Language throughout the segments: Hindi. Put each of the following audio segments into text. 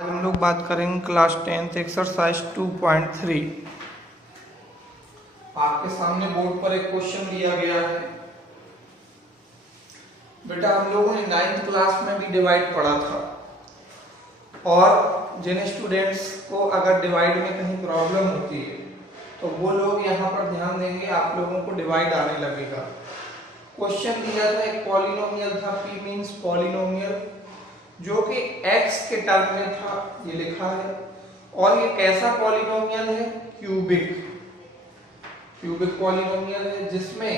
हम लोग बात करेंगे क्लास 10th एक्सरसाइज 2.3। आपके सामने बोर्ड पर एक क्वेश्चन दिया गया है। बेटा हम लोगों ने 9th क्लास में भी डिवाइड पढ़ा था, और जिन स्टूडेंट्स को अगर डिवाइड में कहीं प्रॉब्लम होती है तो वो लोग यहाँ पर ध्यान देंगे, आप लोगों को डिवाइड आने लगेगा। क्वेश्चन दिया था, एक पॉलिनोमियल था, p मींस पॉलिनोमियल, जो कि x के टर्म में था, ये लिखा है। और ये कैसा पॉलिनोमियल है? क्यूबिक पॉलिनोमियल है, जिसमें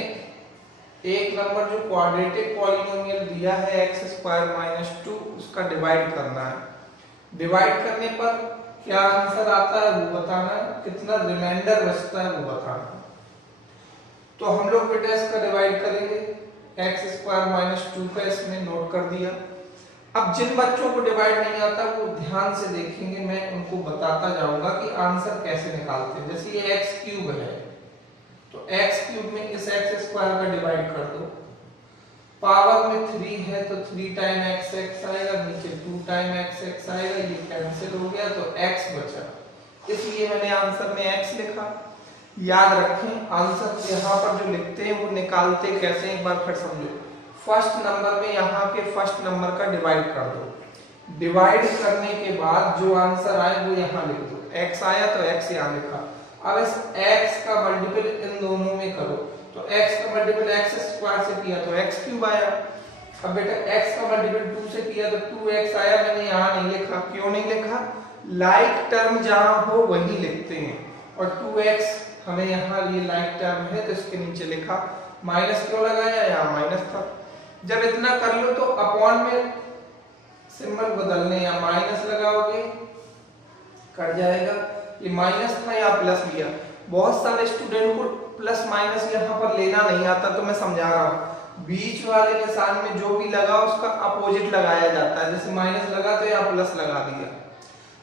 एक नंबर जो क्वाड्रेटिक पॉलिनोमियल दिया है x² - 2, उसका डिवाइड करना है। डिवाइड करने पर क्या आंसर आता है वो बताना है, कितना रिमाइंडर बचता है वो बताना है। तो हम लोग बेटा इसका डिवाइड करेंगे, x² - 2 का इसमें नोट कर दिया। अब जिन बच्चों को डिवाइड नहीं आता वो ध्यान से देखेंगे, मैं उनको बताता जाऊंगा कि आंसर कैसे निकालते हैं। जैसे ये x³ है तो x³ में इस x² का डिवाइड कर दो। पावर में 3 है तो 3 टाइम x आएगा, नीचे 2 टाइम x आएगा, ये कैंसिल हो गया तो x बचा, इसलिए मैंने आंसर में x लिखा। याद रखें आंसर यहाँ पर जो लिखते हैं वो निकालते कैसे, एक बार फिर समझो। फर्स्ट नंबर में यहाँ के फर्स्ट नंबर का डिवाइड कर दो। डिवाइड करने के बाद जो आंसर आए वो यहाँ लिख दो। x आया तो x यहाँ लिखा। अब इस x का मल्टीपल इन दोनों में करो, तो x का मल्टीपल x² से किया तो x³ आया। अब बेटा x का मल्टीपल 2 से किया तो 2x आया। मैंने यहाँ नहीं लिखा, क्यों नहीं लिखा? लाइक टर्म जहाँ हो वही लिखते हैं, और 2x हमें यहाँ ये लाइक टर्म है तो इसके नीचे लिखा। माइनस क्यों लगाया? यहाँ माइनस था। जब इतना कर लो तो अपॉन में सिंबल बदलने, या माइनस लगाओगे कट जाएगा। ये माइनस था या प्लस लिया। बहुत सारे स्टूडेंट को प्लस माइनस यहाँ पर लेना नहीं आता, तो मैं समझा रहा हूँ। बीच वाले निशान में जो भी लगा उसका अपोजिट लगाया जाता है। जैसे माइनस लगा तो यहाँ प्लस लगा दिया।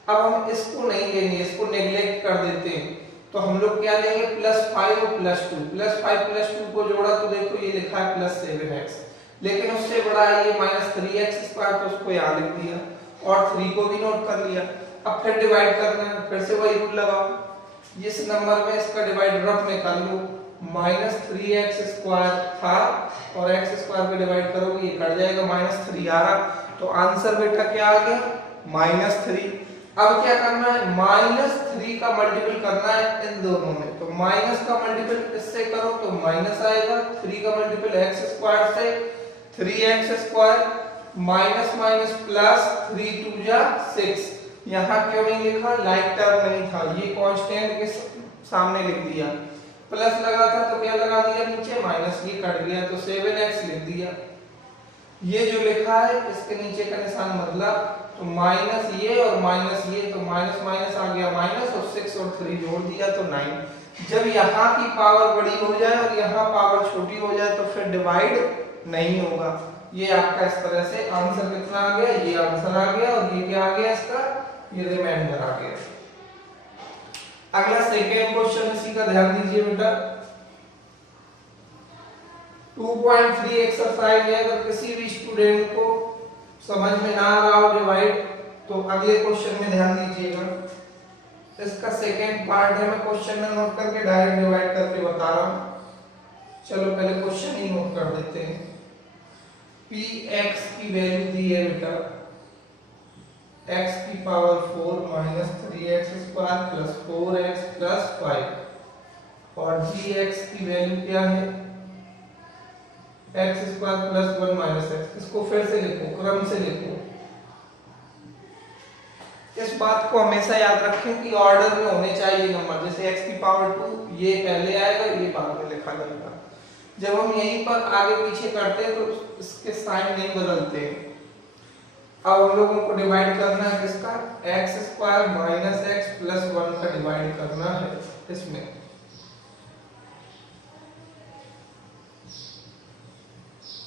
अब हम इसको नहीं लेंगे, इसको नेग्लेक्ट कर देते हैं, तो हम लोग क्या लेंगे? +5 और +2। +5 +2 को जोड़ा तो देखो ये लिखा है +7x, लेकिन उससे बड़ा है ये -3x², तो उसको यहाँ लिख दिया और 3 को भी नोट कर लिया। अब फिर डिवाइड करना है, फिर से वही रूल लगाओ। इस नंबर में इसका डिवाइड रफ में कर लो। -3x² था और x² पे डिवाइड करोगे ये कट जाएगा, -3 आ रहा, तो आंसर बेटा क्या आ गया? -3। अब क्या करना है? -3 का मल्टीपल करना है इन दोनों में, तो माइनस का मल्टीपल इससे करो तो माइनस आएगा। 3 का मल्टीपल x² से 3x² माइनस माइनस प्लस 3 2 जा 6। यहाँ क्यों नहीं लिखा? लाइक टर्म नहीं था, ये कांस्टेंट के सामने लिख दिया। प्लस लगा था तो क्या लगा दिया नीचे? माइनस, ये कट गया तो 7x लिख दिया। ये जो लिखा है इसके नीचे का निशान बदला, तो माइनस ये और माइनस ये, तो माइनस माइनस आ गया माइनस, और 6 और 3 जोड़ दिया तो 9। जब यहाँ की पावर बड़ी हो जाए और यहाँ पावर छोटी हो जाए तो फिर डिवाइड नहीं होगा। ये आपका इस तरह से आंसर कितना आ गया? ये आंसर आ गया, और ये क्या आ गया इसका? ये रिमाइंडर आ गया। अगला सेकेंड क्वेश्चन, इसी का ध्यान दीजिए बेटा। 2.3 एक्सरसाइज है। अगर किसी भी स्टूडेंट को समझ में ना आ रहा हो डिवाइड, तो अगले क्वेश्चन में ध्यान दीजिएगा। इसका सेकेंड पार्ट है, मैं क्वेश्चन में नोट करके डायरेक्ट डिवाइड करके बता रहा हूं। चलो पहले क्वेश्चन ही नोट कर देते हैं। px की वैल्यू दी है बेटा x की पावर 4 -3x² + 4x + 5, और gx की वैल्यू क्या है? x² + 1 - x। इसको फिर से लिखो, क्रम से लिखो। इस बात को हमेशा याद रखें कि ऑर्डर में होने चाहिए नंबर। जैसे x की पावर 2 ये पहले आएगा, ये बाद में लिखा जाएगा। जब हम यहीं पर आगे पीछे करते हैं तो इसके साइन नहीं बदलते। अब हम लोगों को डिवाइड करना है किसका? x² - x + 1 का डिवाइड करना है इसमें।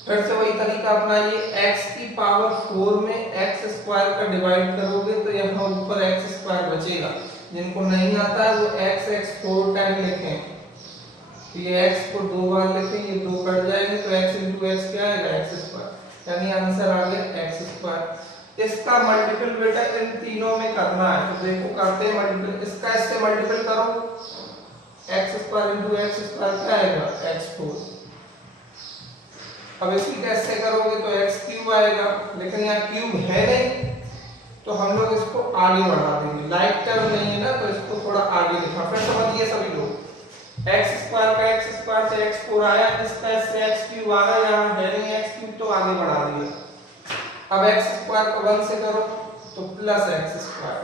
फिर से वही तरीका अपनाइए। x की पावर 4 में x² का डिवाइड करोगे तो यहाँ ऊपर x² बचेगा। जिनको नहीं आता है वो x 4 टाइम लिखें, ये x को 2 बार लिखें, ये 2 कट जाएंगे तो x × x क्या आएगा? x², यानी आंसर आ गया x²। इसका मल्टीपल बेटा इन तीनों में करना है। तो देखो करते हैं मल्टीपल, इसका इससे मल्टीपल करो, x square into x square क्या आएगा x4। अब इसी कैसे करोगे तो x क्यूब आएगा, लेकिन यहाँ क्यूब है नहीं तो हम लोग इसको आगे बढ़ा देंगे, लाइक टर्म नहीं है ना तो इसको थोड़ा आगे लिखा। फिर समझिए सभी लोग, x स्क्वायर का x स्क्वायर से x4 आया, इसका इससे x क्यूब आ गया, यहाँ है नहीं x क्यूब तो आगे बढ़ा दिया। अब x स्क्वायर को 1 से करो तो प्लस x स्क्वायर,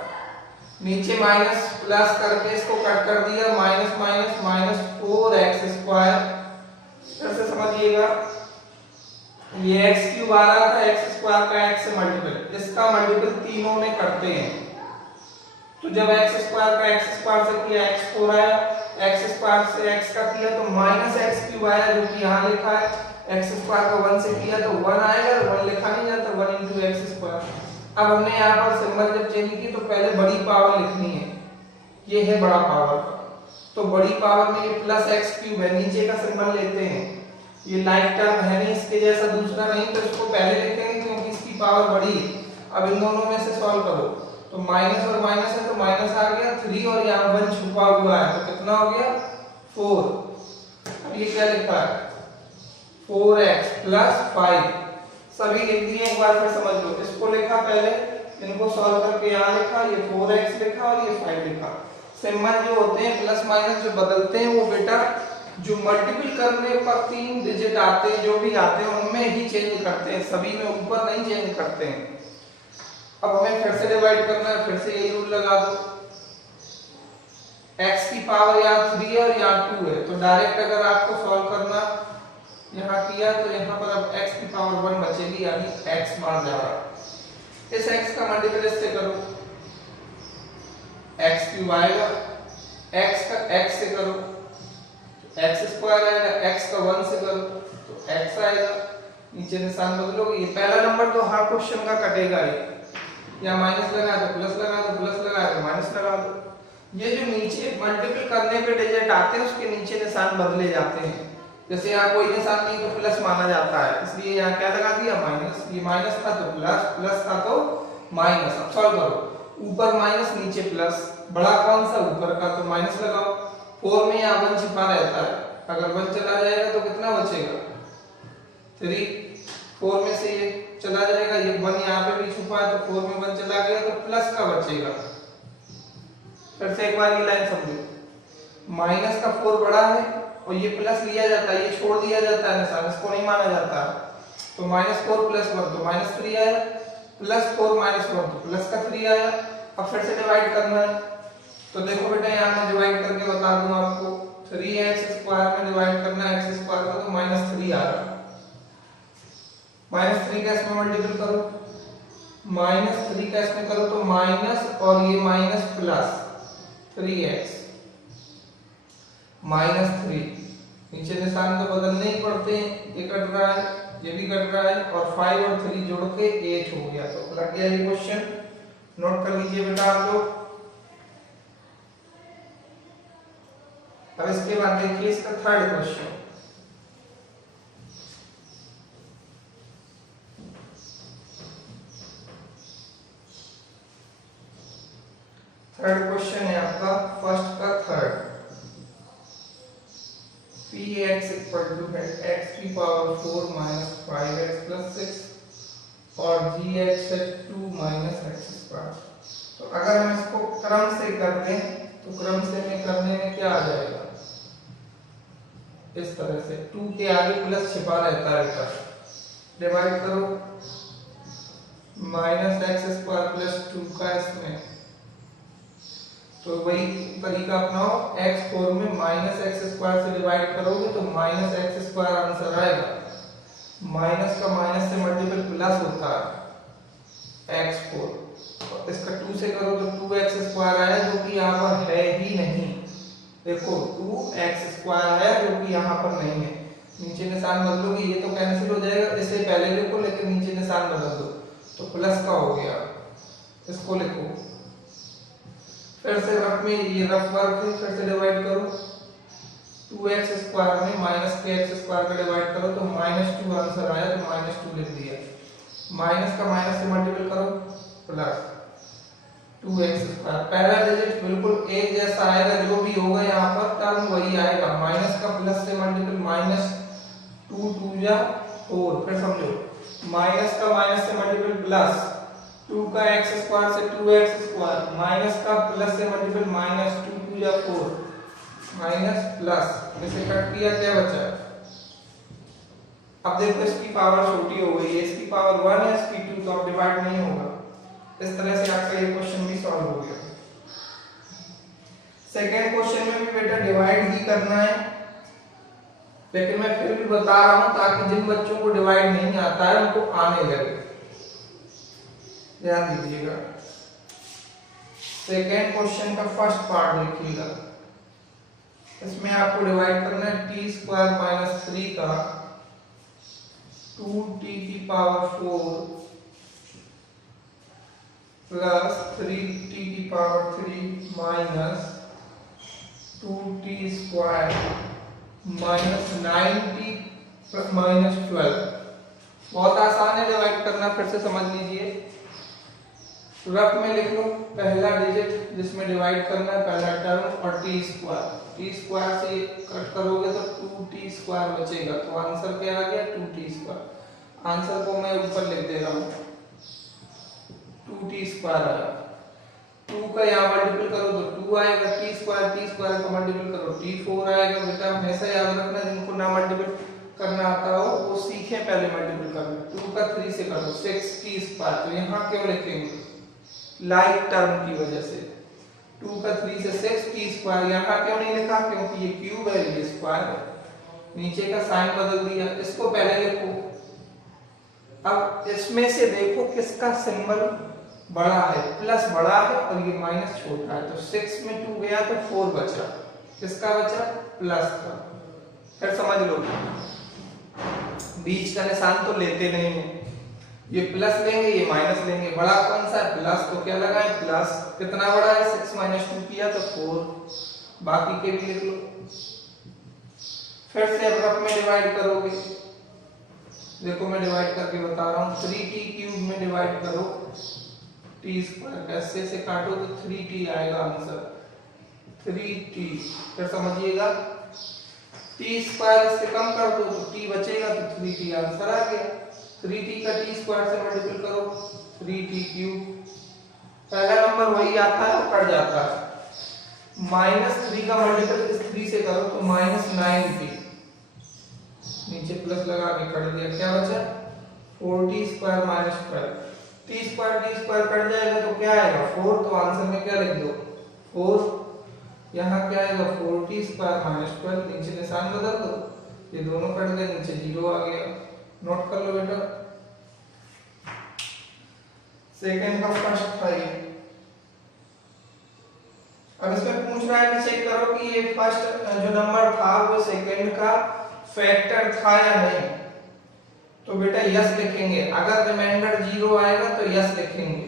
नीचे माइनस प्लस करके इसको कट कर दिया, minus minus minus 4x square. फिर से समझिएगा, ये x क्यूब आ रहा था, x स्क्वायर का x से मल्टीपल, इसका मल्टीपल तीनों में करते हैं। तो जब x स्क्वायर का x स्क्वायर से किया x4 आया, x स्क्वायर से x का किया तो माइनस x क्यूब आया जो कि यहाँ लिखा है, x स्क्वायर का 1 से किया तो 1 आएगा, 1 लिखा नहीं जाता, 1 इंटू एक्स स्क्वायर। अब हमने यहाँ पर सिंबल जब चेंज की तो पहले बड़ी पावर लिखनी है, ये है बड़ा पावर का, तो बड़ी पावर में ये प्लस x क्यूब है, नीचे का सिंबल लेते हैं, ये लाइक टर्म है नहीं इसके जैसा दूसरा नहीं, तो इसको पहले लिखेंगे क्योंकि इसकी पावर बड़ी है। अब इन दोनों में से सॉल्व करो तो माइनस और माइनस है तो माइनस आ गया 3 और यहाँ 1 छुपा हुआ है तो कितना हो गया 4। अब ये क्या लिखा है 4x प्लस 5, सभी लिख दिए, एक बार फिर समझ लो। इसको लिखा पहले, इनको सॉल्व करके यहाँ लिखा, ये 4x लिखा और ये 5 लिखा। सिंबल जो होते हैं प्लस माइनस जो बदलते हैं वो बेटा जो मल्टीपल करने पर 3 डिजिट आते हैं, जो भी आते हैं उनमें ही चेंज करते हैं, सभी में ऊपर नहीं चेंज करते हैं। अब हमें फिर से डिवाइड करना है, फिर से यही रूल लगा दो, x की पावर यहाँ 3 है और यहाँ 2 है, तो डायरेक्ट अगर आपको सॉल्व करना यहाँ किया तो यहाँ पर अब x की पावर 1 बचेगी, यानी x बार जा रहा। इस x का मल्टीपल इससे करो, x क्यूब आएगा, x का x से करो x स्क्वायर आएगा, x का 1 से करो तो x आएगा, नीचे निशान बदलोगे, ये पहला नंबर तो हर क्वेश्चन का कटेगा ही, या माइनस लगा तो प्लस लगा दो, प्लस लगा तो माइनस लगा दो। ये जो नीचे मल्टीपल करने पे डिजिट आते हैं उसके नीचे निशान बदले जाते हैं, जैसे यहाँ कोई निशान नहीं तो प्लस माना जाता है, इसलिए यहाँ क्या लगा दिया माइनस, ये माइनस था तो प्लस, प्लस था तो माइनस। अब सॉल्व करो, ऊपर माइनस नीचे प्लस, बड़ा कौन सा ऊपर का तो माइनस लगाओ, 4 में यहाँ 1 छिपा रहता है, अगर 1 चला जाएगा तो कितना बचेगा 3, 4 में से ये चला जाएगा, ये 1 यहाँ पे भी छुपा है तो 4 में 1 चला गया तो प्लस का बचेगा। फिर से एक बार ये लाइन समझो, माइनस का 4 बड़ा है और ये प्लस लिया जाता है, ये छोड़ दिया जाता है निशान, इसको नहीं माना जाता, तो -4 + 1 तो -3 आया, +4 - 1 तो प्लस का 3 आया। अब फिर से डिवाइड करना है, तो देखो बेटा यहाँ मैं डिवाइड करके बता दूं आपको, 3x स्क्वायर में डिवाइड करना है x स्क्वायर को तो -3 आ रहा है, -3 का इसमें मल्टीपल करो, -3 का इसमें करो तो माइनस और ये माइनस प्लस 3x -3, नीचे निशान तो बदलने ही पड़ते हैं, ये कट रहा है ये भी कट रहा है और 5 और 3 जोड़ के 8 हो गया, तो लग गया ये क्वेश्चन। नोट कर लीजिए बेटा आप लोग। अब इसके बाद देखिए इसका थर्ड क्वेश्चन, थर्ड क्वेश्चन है आपका फर्स्ट का थर्ड, px = x की पावर 4 - 5x + 6 और gx है 2 - x²। तो अगर हम इसको क्रम से कर दें तो क्रम से में करने में क्या आ जाएगा, इस तरह से 2 के आगे प्लस छिपा रहता है, डिवाइड करो -x² + 2 का इसमें, तो वही तरीका अपनाओ, x4 में -x² से डिवाइड करोगे तो -x² आंसर आएगा, माइनस का माइनस से मल्टीपल प्लस होता है x4, और इसका 2 से करो तो 2x² आया जो कि यहाँ पर है ही नहीं, देखो 2x² है जो कि यहाँ पर नहीं है, नीचे निशान बदलोगे ये तो कैंसिल हो जाएगा, इसे पहले लिखो लेकिन नीचे निशान बदल दो तो प्लस का हो गया, इसको लिखो। फिर से रफ में ये रफ वर्क है, फिर से डिवाइड करो, 2x² में -kx² का डिवाइड करो तो -2 आंसर आया तो -2 लिख दिया, माइनस का माइनस से मल्टीपल करो प्लस 2x²। पहला डिजिट बिल्कुल एक जैसा आएगा, जो भी होगा यहाँ पर टर्म वही आएगा। माइनस का प्लस से मल्टीपल, -2 2 जा 4। फिर समझो, माइनस का माइनस से मल्टीपल प्लस 2 का x² से 2x², माइनस का प्लस से मल्टीपल -2 2 जा 4 माइनस प्लस इसे कट किया, क्या बचा? अब देखो इसकी पावर छोटी हो गई है, इसकी पावर 1 है, इसकी 2, तो अब डिवाइड नहीं होगा। इस तरह से आपका ये क्वेश्चन भी सॉल्व हो गया। सेकंड क्वेश्चन में भी बेटा डिवाइड ही करना है, लेकिन मैं फिर भी बता रहा हूं ताकि जिन बच्चों को डिवाइड नहीं आता है उनको आने लगे। ध्यान दीजिएगा। सेकंड क्वेश्चन का फर्स्ट पार्ट देखिएगा। इसमें आपको डिवाइड करना है t² - 3 का 2t⁴ plus 3t⁴ minus 2t² minus 9t minus 12। बहुत आसान है डिवाइड करना, फिर से समझ लीजिए। रफ में लिख लो, पहला डिजिट जिसमें डिवाइड करना है, पहला टर्म और t² से कट करोगे तो 2t² बचेगा, तो आंसर क्या आ गया? 2t²। आंसर को मैं ऊपर लिख दे रहा हूं, 2t² आया। 2 का यहाँ मल्टीपल करो तो 2 आएगा, t² का मल्टीपल करो t4 आएगा। बेटा हमेशा याद रखना, जिनको ना मल्टीपल करना आता हो वो सीखे पहले मल्टीपल करना। 2 का 3 से करो 6t², तो यहाँ क्यों लिखेंगे? लाइक टर्म की वजह से 2 का 3 से 6t²। यहाँ क्यों नहीं लिखा? क्योंकि ये क्यूब है, ये स्क्वायर है। नीचे का साइन बदल दिया, इसको पहले लिखो। अब इसमें से देखो किसका सिंबल बड़ा है, प्लस बड़ा है और ये माइनस छोटा है, तो 6 में 2 गया तो 4 बचा। किसका बचा? प्लस का। फिर समझ लो, बीच का निशान तो लेते नहीं है, ये प्लस लेंगे ये माइनस लेंगे। बड़ा कौन सा है? प्लस, तो क्या लगाए? प्लस। कितना बड़ा है? 6 - 2 किया तो 4। बाकी के भी लिख लो। फिर से अब में डिवाइड करोगे, देखो मैं डिवाइड करके बता रहा हूं। 3t³ में डिवाइड करो t², कैसे से काटो तो 3t आएगा आंसर, 3t। फिर समझिएगा, t² से कम कर दो तो t बचेगा, तो 3t आंसर आ गया। 3t का t² से मल्टीपल करो 3t³। पहला नंबर वही आता है और कट जाता है। -3 का मल्टीपल इस 3 से करो तो -9t, नीचे प्लस लगा के कर दिया, क्या बचा? 4t² - 12। t² कट जाएगा तो क्या आएगा? 4, तो आंसर में क्या लिख दो? 4। यहाँ क्या आएगा? 4t² - 12। नीचे निशान बदल दो, ये दोनों कट गए, नीचे 0 आ गया। नोट कर लो बेटा। सेकंड का फर्स्ट था ये। अब इसमें पूछ रहा है कि चेक करो कि ये फर्स्ट जो नंबर था वो सेकंड का फैक्टर था या नहीं। तो बेटा यस लिखेंगे, अगर रिमाइंडर 0 आएगा तो यस लिखेंगे।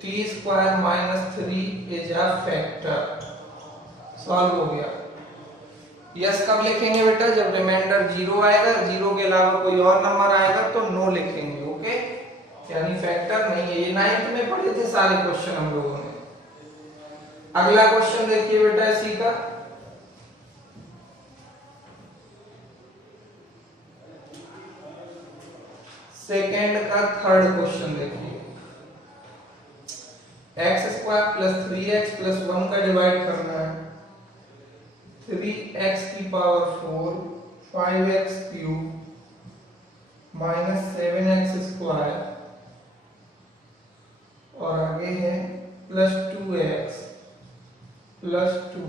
t² - 3 is a factor. Solve हो गया। यस कब लिखेंगे बेटा? जब रिमाइंडर 0 आएगा, 0 के अलावा कोई और नंबर आएगा तो नो लिखेंगे। ओके, यानी फैक्टर नहीं है। ये 9th में पढ़े थे सारे क्वेश्चन हम लोगों ने। अगला क्वेश्चन देखिए बेटा इसी का। सेकेंड का थर्ड क्वेश्चन देखिए। x² + 3x + 1 का डिवाइड करना है। 3x⁴ 5x³ - 7x² और आगे है +2x + 2।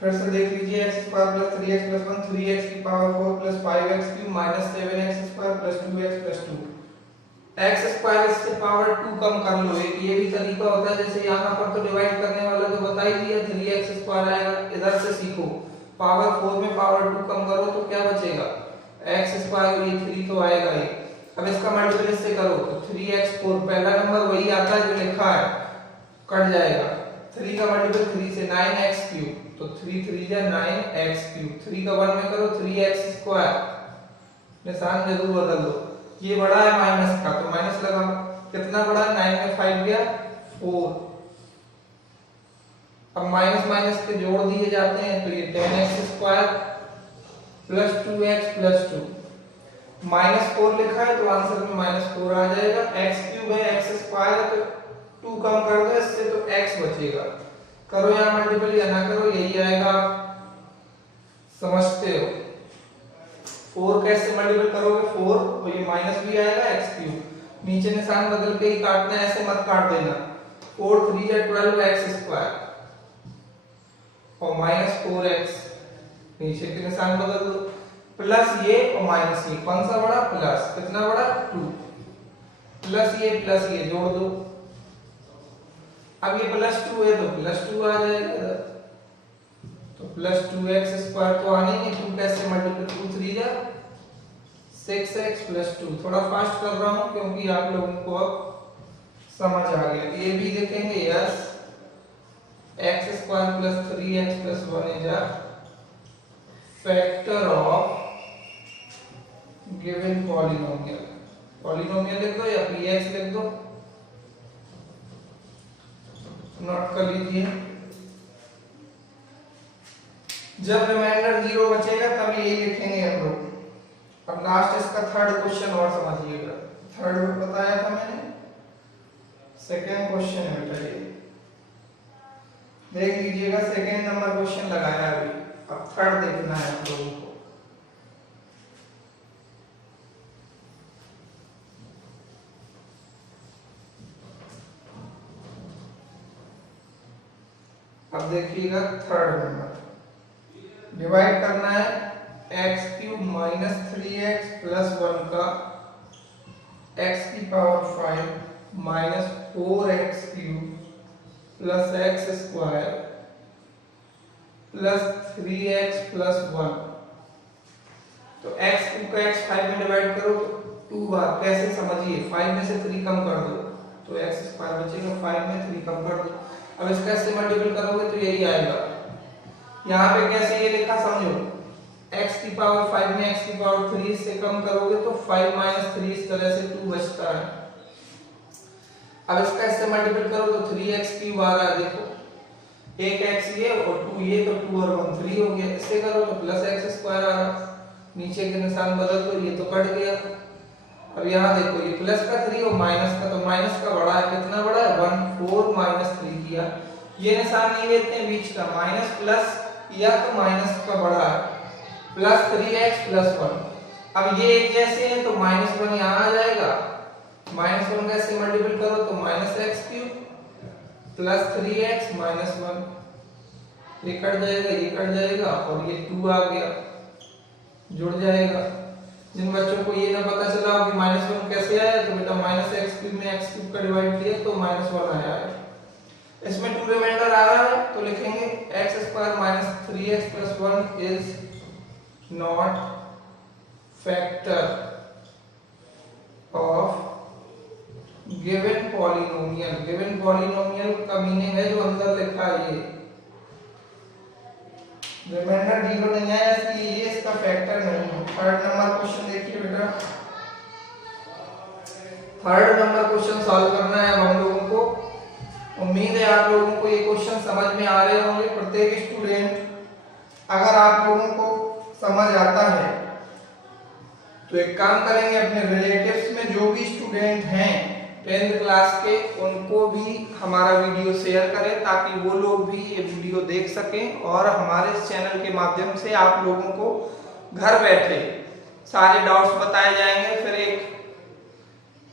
फिर से देख लीजिए, x² + 3x + 1 3x⁴ + 5x³ - 7x² + 2x + 2। x² इससे पावर 2 कम कर लो। एक ये भी तरीका होता है, जैसे यहाँ पर तो डिवाइड करने वाला तो बता ही दिया, 3x² आएगा। इधर से सीखो, पावर 4 में पावर 2 कम करो तो क्या बचेगा? x², ये 3 तो आएगा ही। अब इसका मल्टीपल इससे करो तो 3x4, पहला नंबर वही आता है जो लिखा है, कट जाएगा। 3 का मल्टीपल 3 से 9x³, तो 3 3 जा 9x³। 3 का 1 में करो 3x², निशान जरूर बदल दो। ये बड़ा है माइनस का तो माइनस लगा, कितना बड़ा है 9 में 5 गया 4। अब माइनस माइनस के जोड़ दिए जाते हैं तो ये 10x² प्लस 2x प्लस 2 -4 लिखा है तो आंसर में -4 आ जाएगा। x³ है x² है तो 2 कम कर दो इससे तो x बचेगा। करो यहाँ मल्टीपल या ना करो यही आएगा, समझते हो। 4 कैसे मल्टीपल करोगे 4 तो ये माइनस भी आएगा x³, नीचे निशान बदल के ही काटना है, ऐसे मत काट देना। 4 3 या 12x² और -4x, नीचे के निशान बदल दो, प्लस ये और माइनस ये, कौन सा बड़ा प्लस, कितना बड़ा 2, प्लस ये जोड़ दो। अब ये +2 है तो +2 आ जाएगा इधर, तो +2x² तो आने नहीं, 2 कैसे मल्टीपल, 2 3 जा 6x + 2। थोड़ा फास्ट कर रहा हूं क्योंकि आप लोगों को अब समझ आ गया। ये भी देखेंगे yes, x² + 3x + 1 is a factor of given polynomial. Polynomial लिख दो या px लिख दो, नोट कर लीजिए। जब रिमाइंडर 0 बचेगा तब यही लिखेंगे हम लोग। अब लास्ट इसका थर्ड क्वेश्चन और समझिएगा। थर्ड बताया था मैंने, सेकंड क्वेश्चन है बेटा ये, देख लीजिएगा। सेकंड नंबर क्वेश्चन लगाया अभी, अब थर्ड देखना है आप लोगों को। अब देखिएगा थर्ड नंबर, डिवाइड करना है x³ - 3x + 1 का x⁵ - 4x³ + x² + 3x + 1। तो x³ का x 5 में डिवाइड करो तो 2 बार, कैसे समझिए, 5 में से 3 कम कर दो तो x² बचेगा, 5 में 3 कम कर दो। अब इसका ऐसे मल्टीपल करोगे तो यही आएगा। यहाँ पे कैसे ये लिखा समझो, x⁵ में x⁵ से कम करोगे तो 5 - 3 इस तरह से 2 बचता है। अब इसका इससे मल्टीपल करो तो 3x³ आ रहा है, देखो एक x ये और 2 ये, तो 2 और 1 3 हो गया। इससे करो तो +x² आ रहा, नीचे के निशान बदल दो, ये तो कट गया। अब यहाँ देखो ये प्लस का 3 और माइनस का, तो माइनस का बड़ा है, कितना बड़ा है 1 4 - 3 किया। ये निशान नहीं लेते हैं बीच का, माइनस प्लस या तो माइनस का बड़ा है, +3x + 1। अब ये एक जैसे हैं तो -1 यहाँ आ जाएगा, -1 कैसे मल्टीपल करो तो -x³ + 3x - 1, ये कट जाएगा, ये कट जाएगा और ये 2 आ गया, जुड़ जाएगा। जिन बच्चों को ये ना पता चला कि -1 कैसे आया तो बेटा -x³ में x³ का डिवाइड किया तो -1 आया है। इसमें 2 रिमाइंडर आ रहा है तो लिखेंगे x² - 3x + 1 is not factor of given polynomial. Given polynomial का मीनिंग है जो अंदर लिखा है, ये रिमाइंडर 0 नहीं आया इसलिए ये इसका फैक्टर नहीं है। थर्ड नंबर क्वेश्चन देखिए बेटा, थर्ड नंबर क्वेश्चन सॉल्व करना है अब हम लोगों को। उम्मीद है आप लोगों को ये क्वेश्चन समझ में आ रहे होंगे। प्रत्येक स्टूडेंट, अगर आप लोगों को समझ आता है तो एक काम करेंगे, अपने रिलेटिव्स में जो भी स्टूडेंट हैं 10th क्लास के, उनको भी हमारा वीडियो शेयर करें ताकि वो लोग भी ये वीडियो देख सकें और हमारे इस चैनल के माध्यम से आप लोगों को घर बैठे सारे डाउट्स बताए जाएंगे, फिर एक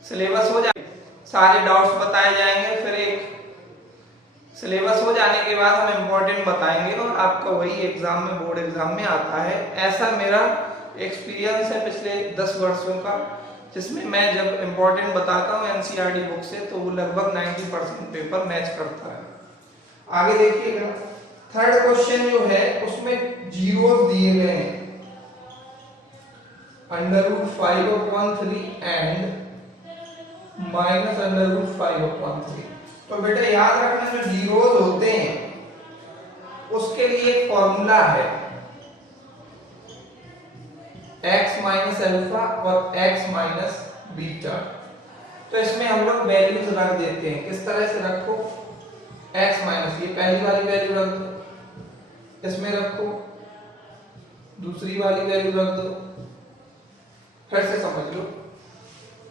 सिलेबस हो जाए, सारे डाउट्स बताए जाएंगे, फिर एक सिलेबस हो जाने के बाद हम इम्पोर्टेंट बताएंगे और आपका वही एग्जाम में, बोर्ड एग्जाम में आता है। ऐसा मेरा एक्सपीरियंस है पिछले 10 वर्षों का, जिसमें मैं जब इम्पोर्टेंट बताता हूँ एनसीईआरटी बुक से तो वो लगभग 90% पेपर मैच करता है। आगे देखिएगा, थर्ड क्वेश्चन जो है उसमें जीरोस दिए गए हैं, √5/3 एंड -√5/3। तो बेटा याद रखना जो जीरोस होते हैं उसके लिए एक फॉर्मूला है, x माइनस अल्फा और x माइनस बीटा। तो इसमें हम लोग वैल्यूज रख देते हैं। किस तरह से रखो, x माइनस, ये पहली वाली वैल्यू रख दो, इसमें रखो, दूसरी वाली वैल्यू रख दो। फिर से समझ लो,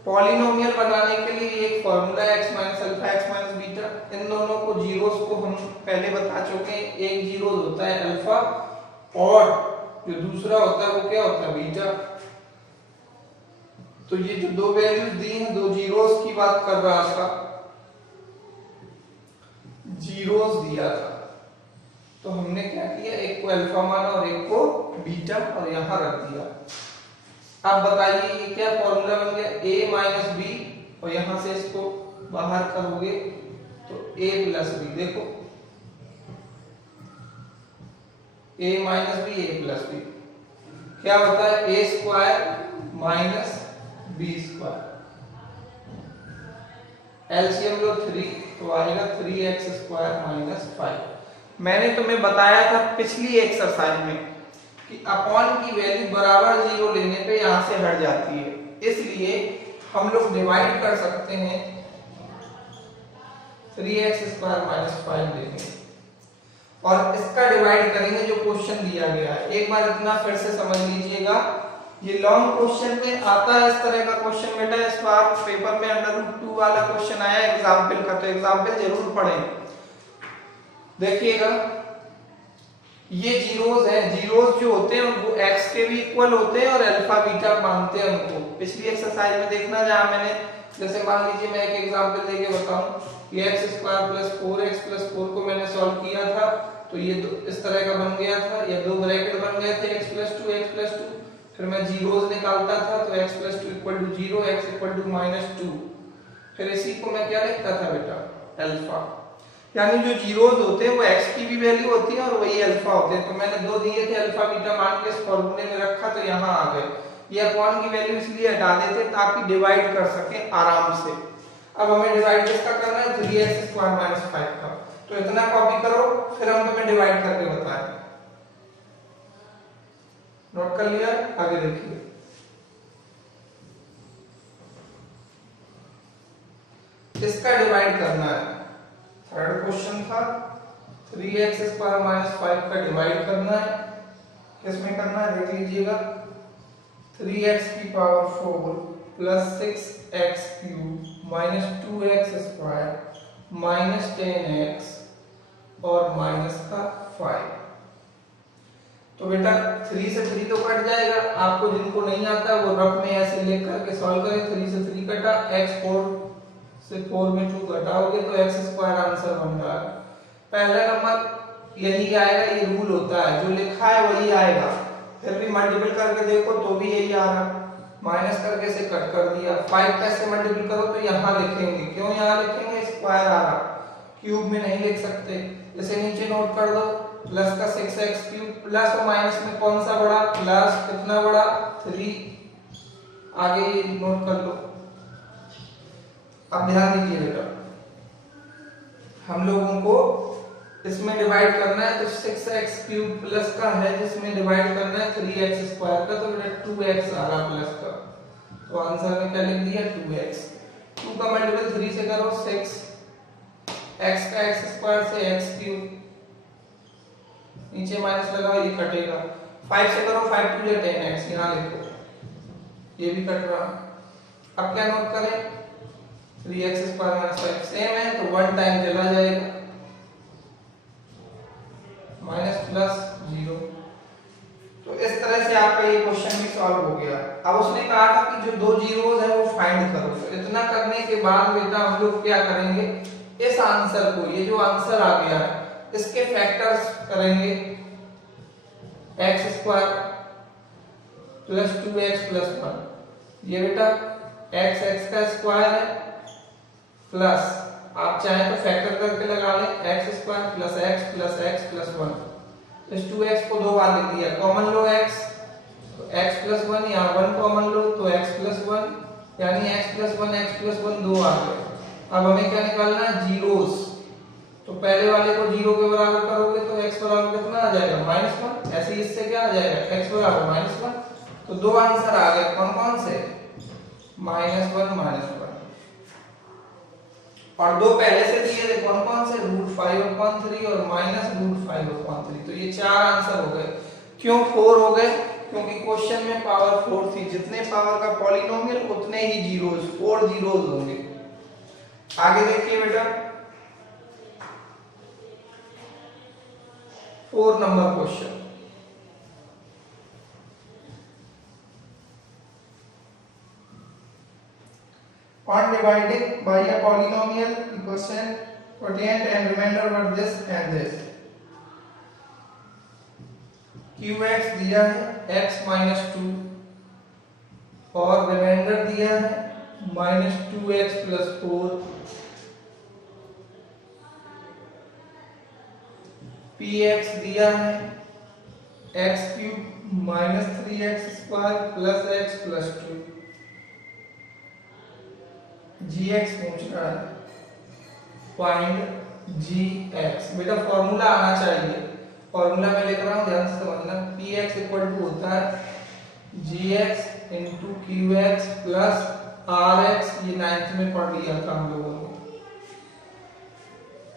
पॉलिनोमियल बनाने के लिए एक formula x minus alpha x minus beta, इन दोनों को जीरोस को हम पहले बता चुके हैं। एक जीरो होता है अल्फा और जो दूसरा होता है वो क्या होता है, बीटा। तो ये जो दो वैल्यूज दी हैं, दो जीरोस की बात कर रहा था, जीरोस दिया था, तो हमने क्या किया, एक को अल्फा माना और एक को बीटा और यहां रख दिया। अब बताइए ये क्या फॉर्मूला बन गया, a माइनस बी, और यहां से इसको बाहर करोगे तो a प्लस बी। देखो a minus b, a plus b क्या होता है, a square minus b square. LCM लो 3 तो आएगा 3x स्क्वायर माइनस 5। मैंने तुम्हें बताया था पिछली एक्सरसाइज में कि अपॉन की वैल्यू बराबर 0 लेने पे यहां से हट जाती है, इसलिए हम लोग डिवाइड कर सकते हैं 3x स्क्वायर माइनस 5 लेंगे और इसका डिवाइड करेंगे जो क्वेश्चन दिया गया है। एक बार इतना फिर से समझ लीजिएगा, ये लॉन्ग क्वेश्चन में आता है इस तरह का क्वेश्चन बेटा। इस बार पेपर में √2 वाला क्वेश्चन आया एग्जाम्पल का, तो एग्जाम्पल जरूर पढ़ें। देखिएगा ये जीरोस हैं, जीरोस जो होते हैं वो x के भी इक्वल होते हैं और अल्फा बीटा मानते हैं उनको। पिछली एक्सरसाइज में देखना, जहां मैंने जैसे मान लीजिए मैं एक एग्जांपल देके बताऊं कि x square plus 4x plus 4 को मैंने सॉल्व किया था, तो ये इस तरह का बन गया था, ये दो ब्रैकेट बन गए थे x प्लस 2 x प्लस 2, फिर मैं जीरोस निकालता था तो x plus 2 equal to 0, x equal to minus 2, फिर इसी को मैं क्या लिखता था बेटा, अल्फा। यानी जो जीरोस होते हैं वो x की भी वैल्यू होती है और वही अल्फा होते हैं। तो मैंने दो दिए थे अल्फा बीटा मान के इस फॉर्मूले में रखा, तो यहाँ आ गए। ये अपॉन की वैल्यू इसलिए हटा देते ताकि डिवाइड कर सके आराम से। अब हमें डिवाइड किसका करना है, 3x स्क्वायर माइनस 5 का। तो इतना कॉपी करो, फिर हम तुम्हें डिवाइड करके बताएं। नोट कर लिया, आगे देखिए। इसका डिवाइड करना है, थर्ड क्वेश्चन था 3x स्क्वायर माइनस 5 का डिवाइड करना है। किसमें करना है देख लीजिएगा, 3x की power 4 plus 6x cube minus 2x square minus 10x और माइनस का 5। तो बेटा 3 से 3 तो कट जाएगा, आपको जिनको नहीं आता वो रफ में ऐसे लिख करके सॉल्व करें। 3 से 3 कटा, x 4 से 4 में 2 घटाओगे तो x स्क्वायर आंसर बन रहा है। पहला नंबर यही आएगा, ये रूल होता है, जो लिखा है वही आएगा। फिर भी मल्टीपल करके देखो तो भी यही आ रहा, माइनस करके से कट कर दिया। 5 का से मल्टीपल करो तो यहाँ लिखेंगे, क्यों यहाँ लिखेंगे, स्क्वायर आ रहा, क्यूब में नहीं लिख सकते। इसे नीचे नोट कर दो, प्लस का 6x क्यूब, प्लस और माइनस में कौन सा बड़ा, प्लस कितना बड़ा 3, आगे ये नोट कर लो। अब ध्यान दीजिए बेटा, हम लोगों को इसमें डिवाइड करना है, तो 6x क्यूब प्लस का है जिसमें डिवाइड करना है 3x स्क्वायर का, तो बेटा 2x आ रहा प्लस का, तो आंसर में क्या लिख दिया 2x। 2 का मल्टीपल 3 से करो 6, x का x स्क्वायर से x क्यूब, नीचे माइनस लगाओ ये कटेगा। 5 से करो 5 2 या 10x, यहाँ लिखो ये भी कट रहा। अब क्या नोट करें, 3x स्क्वायर माइनस 5 सेम है तो 1 टाइम चला जाएगा, माइनस प्लस 0। तो इस तरह से आपका ये क्वेश्चन भी सॉल्व हो गया। अब उसने कहा था कि जो दो जीरोस है वो फाइंड करो। तो इतना करने के बाद बेटा हम लोग क्या करेंगे, इस आंसर को, ये जो आंसर आ गया है इसके फैक्टर्स करेंगे, x square plus 2x plus 1। ये बेटा x का स्क्वायर है, प्लस आप चाहे तो फैक्टर करके लगा लें x square plus x plus 1। इस 2x को दो बार लिख दिया, कॉमन लो x, तो x प्लस 1, यहाँ 1 कॉमन लो तो x प्लस 1, यानी x प्लस 1 दो आ गए। अब हमें क्या निकालना है, जीरोस। तो पहले वाले को 0 के बराबर करोगे तो x बराबर कितना आ जाएगा, -1। ऐसे ही इससे क्या आ जाएगा, x बराबर -1। तो दो आंसर आ गए, कौन कौन से, -1 और दो पहले से दिए थे, कौन कौन से, √5/3 और -√5/3। तो ये चार आंसर हो गए। क्यों 4 हो गए, क्योंकि क्वेश्चन में पावर 4 थी, जितने पावर का पॉलिनोमियल उतने ही जीरोस, 4 जीरोस होंगे। आगे देखिए बेटा 4 number question. On dividing by a polynomial equation, quotient and remainder were this and this. Qx दिया है x - 2 और रिमाइंडर दिया है -2x + 4। Px दिया है x³ - 3x² + x + 2। gx पूछ रहा है, फाइंड gx। बेटा फॉर्मूला आना चाहिए, फॉर्मूला मैं लिख रहा हूं, ध्यान से समझना। px = होता है gx × qx + rx, ये 9th में पढ़ लिया था हम लोगों ने।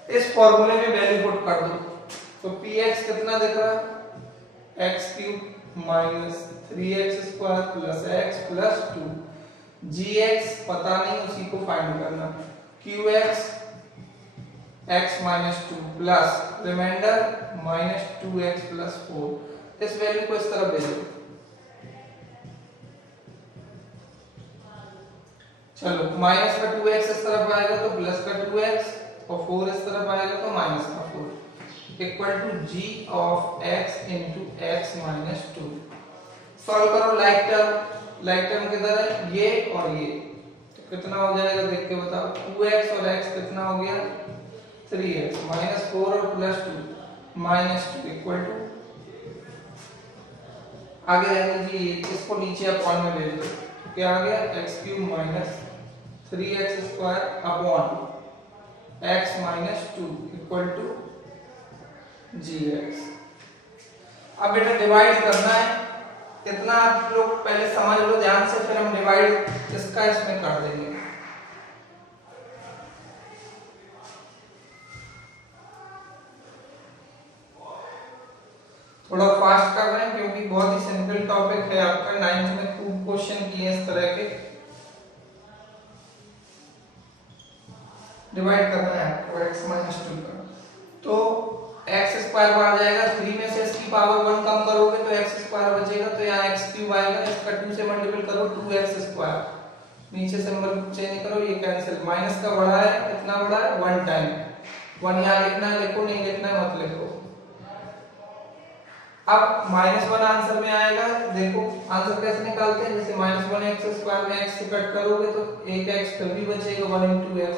इस फॉर्मूले में वैल्यू पुट कर दो, तो px कितना दिख रहा है, x³ - 3x² + x + 2। gx पता नहीं, उसी को फाइंड करना। qx x - 2 plus reminder -2x + 4। इस वैल्यू को इस तरफ भेजो। चलो माइनस का 2x इस तरफ आएगा तो प्लस का 2x, और 4 इस तरफ आएगा तो माइनस का 4 equal to g of x × x - 2। Solve करो लाइक टर्म किधर है, ये और ये, तो कितना हो जाएगा देख के बताओ। 2x और x कितना हो गया, 3x -4 और +2 -2 इक्वल टू, आगे रहने दीजिए, इसको नीचे अपॉन में भेज दो, तो क्या आ गया, x³ - 3x² upon x - 2 equal to gx। अब बेटा डिवाइड करना है, इतना आप लोग पहले समझ लो ध्यान से, फिर हम डिवाइड इसका इसमें कर देंगे। थोड़ा फास्ट कर रहे हैं क्योंकि बहुत ही सिंपल टॉपिक है आपका, 9th में खूब क्वेश्चन किए इस तरह के। डिवाइड करना है आपको x - 2 का, तो x² आ जाएगा, 3 में से इसकी पावर 1 कम करोगे तो x² बचेगा, तो यहाँ x³ आएगा, इसका 2 से मल्टीपल करो 2x², नीचे सिंबल चेंज करो, ये कैंसिल, माइनस का बढ़ा है, कितना बढ़ा है, 1 टाइम। 1 यहाँ लिखना है, लिखो, नहीं लिखना है मत लिखो। अब -1 आंसर में आएगा, देखो आंसर कैसे निकालते हैं, जैसे -1x² में x से कट करोगे तो एक x फिर भी बचेगा 1 × x,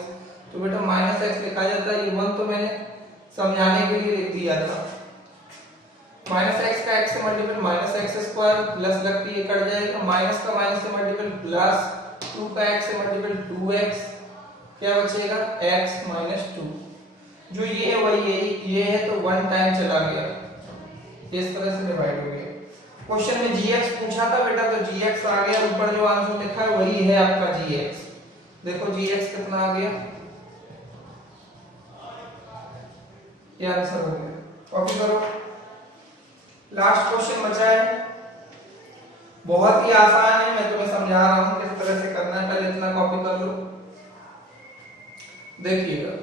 तो बेटा -x लिखा जाता है। ये 1 तो मैंने समझाने के लिए लिख दिया था। -x का x से मल्टीपल -x² प्लस लग के ये कट जाएगा, माइनस का माइनस से मल्टीपल प्लस 2 का x से मल्टीपल 2x, क्या बचेगा x - 2। जो ये है वही ये है, तो 1 टाइम चला गया, इस तरह से डिवाइड हो गया। क्वेश्चन में gx पूछा था बेटा, तो gx आ गया, ऊपर जो आंसर लिखा है वही है आपका gx। देखो gx कितना आ गया, ये आंसर हो गया। कॉपी करो, लास्ट क्वेश्चन बचा है, बहुत ही आसान है, मैं तुम्हें समझा रहा हूं किस तरह से करना है, पहले इतना कॉपी कर लो। देखिएगा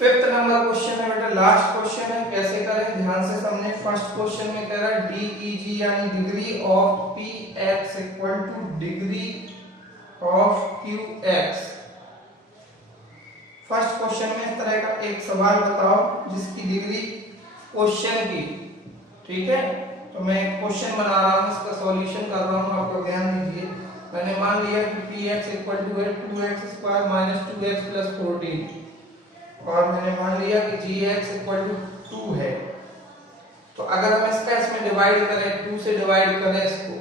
5th नंबर क्वेश्चन है बेटा, लास्ट क्वेश्चन है, कैसे करें ध्यान से समझें। फर्स्ट क्वेश्चन में कह रहा है DEG यानी degree of Px equal two degree of Qx। First question में इस तरह का एक सवाल बताओ जिसकी डिग्री क्वेश्चन की, ठीक है, तो मैं एक क्वेश्चन बना रहा हूं, इसका सॉल्यूशन कर रहा हूं, आपको ध्यान दीजिए। मैंने मान लिया कि Px इक्वल टू है 2x² - 2x + 14, और मैंने मान लिया कि gx इक्वल टू 2 है। तो अगर हम इसका इसमें डिवाइड करें, 2 से डिवाइड करें इसको,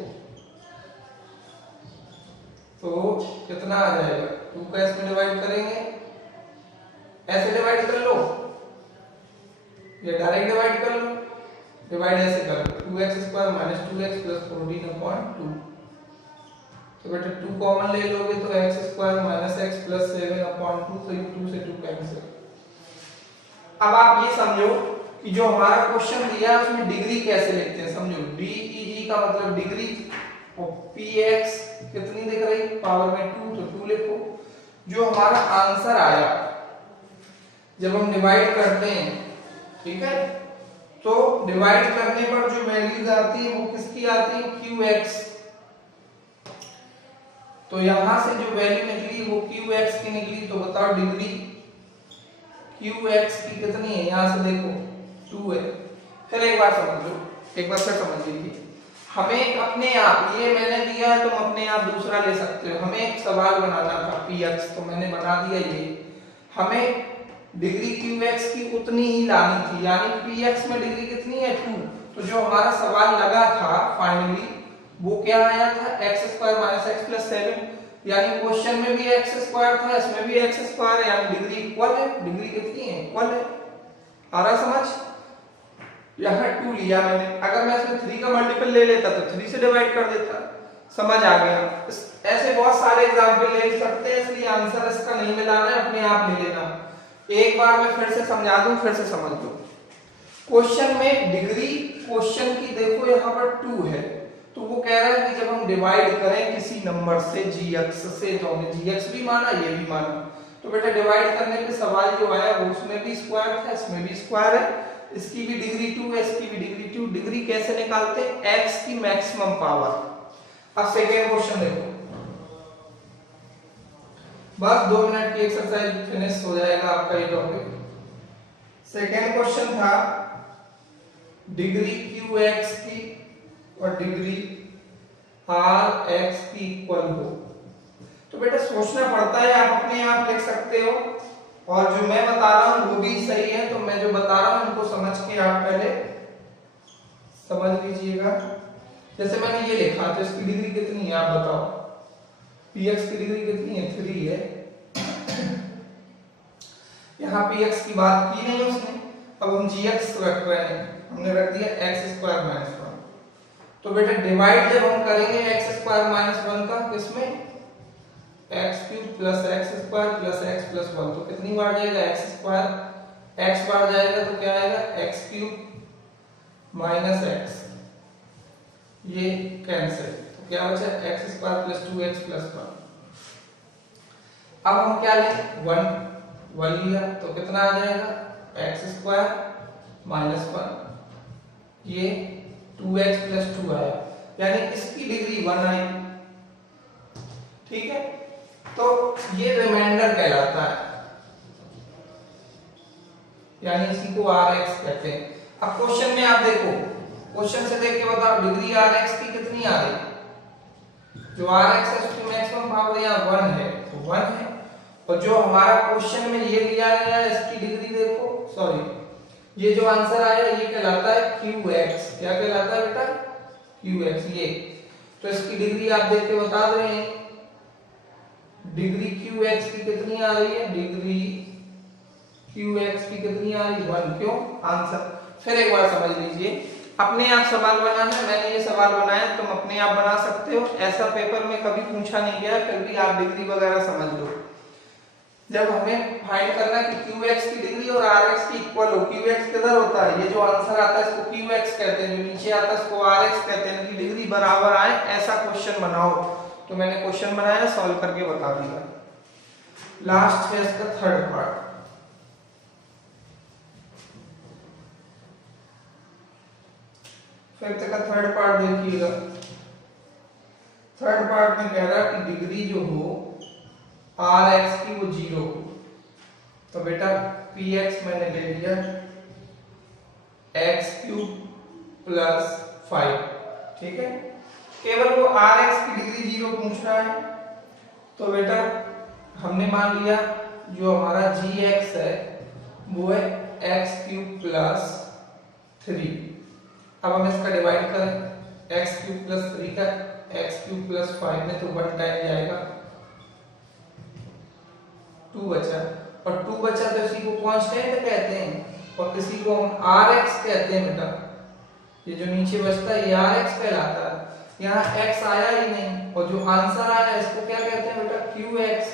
तो कितना आ जाएगा, 2 का इसमें डिवाइड करेंगे, ऐसे डिवाइड कर लो या डायरेक्ट डिवाइड कर लो, डिवाइड ऐसे कर 2x² माइनस 2x प्लस 14/2। तो बेटा 2 कॉमन ले लोगे तो x² माइनस x प्लस 7/2, तो ये 2 से 2 कैंसिल। अब आप ये समझो कि जो हमारा क्वेश्चन दिया है उसमें डिग्री कैसे लिखते हैं, समझो DEG का मतलब डिग्री, और px कितनी दिख रही पावर में 2, तो 2 लिखो। जो हमारा आंसर आया जब हम डिवाइड करते हैं, ठीक है, तो डिवाइड करने पर जो वैल्यूज आती है वो किसकी आती है, qx। तो यहां से जो वैल्यू निकली वो qx की निकली, तो बताओ डिग्री qx की कितनी है, यहां से देखो 2 है। फिर एक बार समझो, एक बार फिर समझ लीजिए, हमें अपने आप, ये मैंने दिया तुम अपने आप दूसरा ले सकते हो, हमें एक सवाल बनाना था px, तो मैंने बना दिया ये। हमें डिग्री qx की उतनी ही लानी थी, यानी px में डिग्री कितनी है 2, तो जो हमारा सवाल लगा था फाइनली वो क्या आया था, x² माइनस x प्लस 7, यानी क्वेश्चन में भी x² था, इसमें भी x², यानी डिग्री इक्वल है। डिग्री कितनी है, इक्वल है। आ रहा समझ? यहाँ 2 लिया मैंने, अगर मैं इसमें 3 का मल्टीपल ले लेता तो 3 से डिवाइड कर देता। समझ आ गया? ऐसे बहुत सारे एग्जांपल ले सकते हैं, इसलिए आंसर इसका नहीं मिलाना है, अपने आप ले लेना। एक बार मैं फिर से समझा दूं, फिर से समझ लो। क्वेश्चन में डिग्री, क्वेश्चन की देखो यहाँ पर 2 है, तो वो कह रहा है कि जब हम डिवाइड करें किसी नंबर से gx से, तो हमने gx भी माना ये भी माना, तो बेटा डिवाइड करने पे सवाल जो आया वो उसमें भी स्क्वायर था, इसमें भी स्क्वायर है, इसकी भी डिग्री 2 है, इसकी भी डिग्री 2। डिग्री कैसे निकालते हैं, x की मैक्सिमम पावर। अब सेकेंड क्वेश्चन देखो, बस 2 मिनट की एक्सरसाइज फिनिश हो जाएगा आपका ये टॉपिक। सेकेंड क्वेश्चन था डिग्री qx की और डिग्री rx की इक्वल हो, तो बेटा सोचना पड़ता है, आप अपने आप लिख सकते हो, और जो मैं बता रहा हूं वो भी सही है, तो मैं जो बता रहा हूं उनको समझ के आप पहले समझ लीजिएगा। जैसे मैंने ये लिखा, तो इसकी डिग्री कितनी है आप बताओ, px की डिग्री कितनी है, 3 है। यहाँ px की बात की नहीं उसने, अब हम gx रख रहे हैं, हमने रख दिया x² माइनस 1। तो बेटा डिवाइड जब हम करेंगे x² माइनस 1 का, किसमें, x³ plus x² plus x plus 1, तो कितनी बार जाएगा, x², x बार जाएगा तो क्या आएगा, x³ माइनस x, ये कैंसिल, तो क्या बचा, x² प्लस 2x प्लस 1। अब हम क्या लें, 1 लिया, तो कितना आ जाएगा, x² माइनस 1, ये 2x प्लस 2 आया, यानी इसकी डिग्री 1 आई। ठीक है, तो ये रिमाइंडर कहलाता है, यानी इसी को rx कहते हैं। अब क्वेश्चन में आप देखो, क्वेश्चन से देख के बताओ डिग्री rx की कितनी आ रही, जो rx है उसकी मैक्सिमम पावर यहाँ 1 है, तो 1 है, और जो हमारा क्वेश्चन में ये लिया गया है इसकी डिग्री देखो, सॉरी ये जो आंसर आया ये कहलाता है qx। क्या कहलाता है बेटा, qx, ये, तो इसकी डिग्री आप देख के बता रहे हैं, डिग्री qx की कितनी आ रही है, डिग्री qx की कितनी आ रही है, 1, क्यों, आंसर। फिर एक बार समझ लीजिए, अपने आप सवाल बनाना है, मैंने ये सवाल बनाया, तुम अपने आप बना सकते हो, ऐसा पेपर में कभी पूछा नहीं गया, फिर भी आप डिग्री वगैरह समझ लो। जब हमें फाइंड करना कि qx की डिग्री और rx की इक्वल हो, qx किधर होता है, ये जो आंसर आता है इसको qx कहते हैं, जो नीचे आता है इसको rx कहते हैं, इनकी डिग्री बराबर आए, ऐसा क्वेश्चन बनाओ। तो मैंने क्वेश्चन बनाया, सॉल्व करके बता दिया। लास्ट है इसका थर्ड पार्ट। फिफ्थ का थर्ड पार्ट देखिएगा। थर्ड पार्ट में कह रहा है कि डिग्री जो हो rx की वो 0, तो बेटा px मैंने ले लिया x³ प्लस 5, ठीक है, केवल वो rx की डिग्री 0 पूछ रहा है, तो बेटा हमने मान लिया जो हमारा gx है वो है x³ प्लस 3। अब हम इसका डिवाइड करें, x³ प्लस 3 का x³ प्लस 5 में तो 1 टाइम जाएगा, 2 बचा, और 2 बचा तो इसी को कांस्टेंट कहते हैं, और किसी को हम rx कहते हैं बेटा, ये जो नीचे बचता है ये आर एक्स कहलाता है। यहाँ एक्स आया ही नहीं और जो आंसर आया इसको क्या कहते हैं बेटा, क्यू एक्स।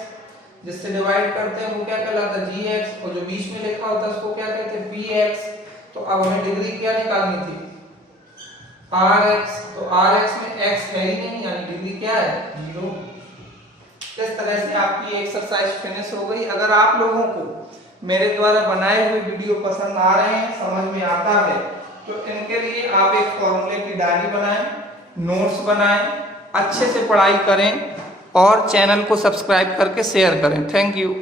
जिससे डिवाइड करते हैं वो क्या कहलाता है, जी एक्स, और जो बीच में लिखा होता है उसको क्या कहते हैं, पी एक्स। तो अब हमें डिग्री क्या निकालनी थी, आर एक्स। तो आर एक्स में एक्स है ही नहीं, यानी डिग्री क्या है, 0। इस तरह से आपकी एक्सरसाइज फिनिश हो गई। अगर आप लोगों को मेरे द्वारा बनाए हुए वीडियो पसंद आ रहे हैं, समझ में आता है, तो इनके लिए आप एक फॉर्मूले की डायरी बनाएं, नोट्स बनाएं, अच्छे से पढ़ाई करें और चैनल को सब्सक्राइब करके शेयर करें। Thank you.